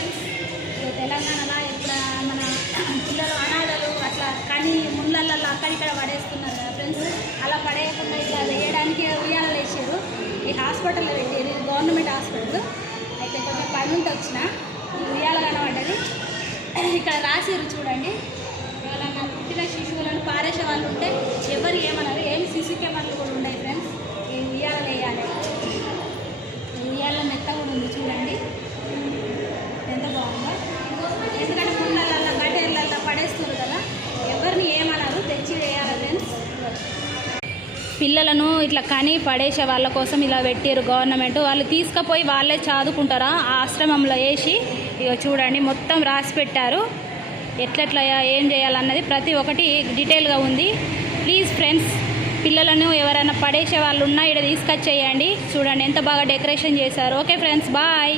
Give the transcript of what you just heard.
Friends, తెలంగాణలో ఇప్పుడు మన పిల్లలు అనాథలు అట్లా కానీ ముళ్ళల్లో అక్కడిక్కడ పడేస్తున్నారు కదా ఫ్రెండ్స్. అలా పడేయకుండా ఇట్లా వేయడానికి ఉయ్యాలలు వేసారు. ఈ హాస్పిటల్లో పెట్టారు, ఇది గవర్నమెంట్ హాస్పిటల్. అయితే కొంచెం పని ఉంటే వచ్చిన ఉయ్యాల కనబడ్డది. ఇక్కడ రాసిరు చూడండి, ఎవరన్నా పుట్టిన శిశువులను పారేసే వాళ్ళు ఉంటే ఎవరు ఏమన్నారు, ఏం సీసీ కెమెరాలు కూడా ఉన్నాయి ఫ్రెండ్స్. ఈ ఉయ్యాలలు వేయాలి. ఉయ్యాల మెత్త కూడా ఉంది చూడండి ఎంత బాగుందో. ఎందుకంటే పుల్లలల్లో గడ్డేళ్ళల్లో పడేస్తారు కదా, ఎవరిని ఏమన్నారు, తెచ్చి వేయాలి ఫ్రెండ్స్. పిల్లలను ఇట్లా కని పడేసే వాళ్ళ కోసం ఇలా పెట్టారు గవర్నమెంట్. వాళ్ళు తీసుకుపోయి వాళ్ళే చదువుకుంటారా ఆ ఆశ్రమంలో వేసి. ఇక చూడండి మొత్తం రాసి పెట్టారు, ఎట్లెట్లా ఏం చేయాలన్నది ప్రతి ఒక్కటి డీటెయిల్గా ఉంది. ప్లీజ్ ఫ్రెండ్స్, పిల్లలను ఎవరైనా పడేసే వాళ్ళు ఉన్నా ఇక్కడ తీసుకొచ్చేయండి. చూడండి ఎంత బాగా డెకరేషన్ చేశారు. Okay friends, bye.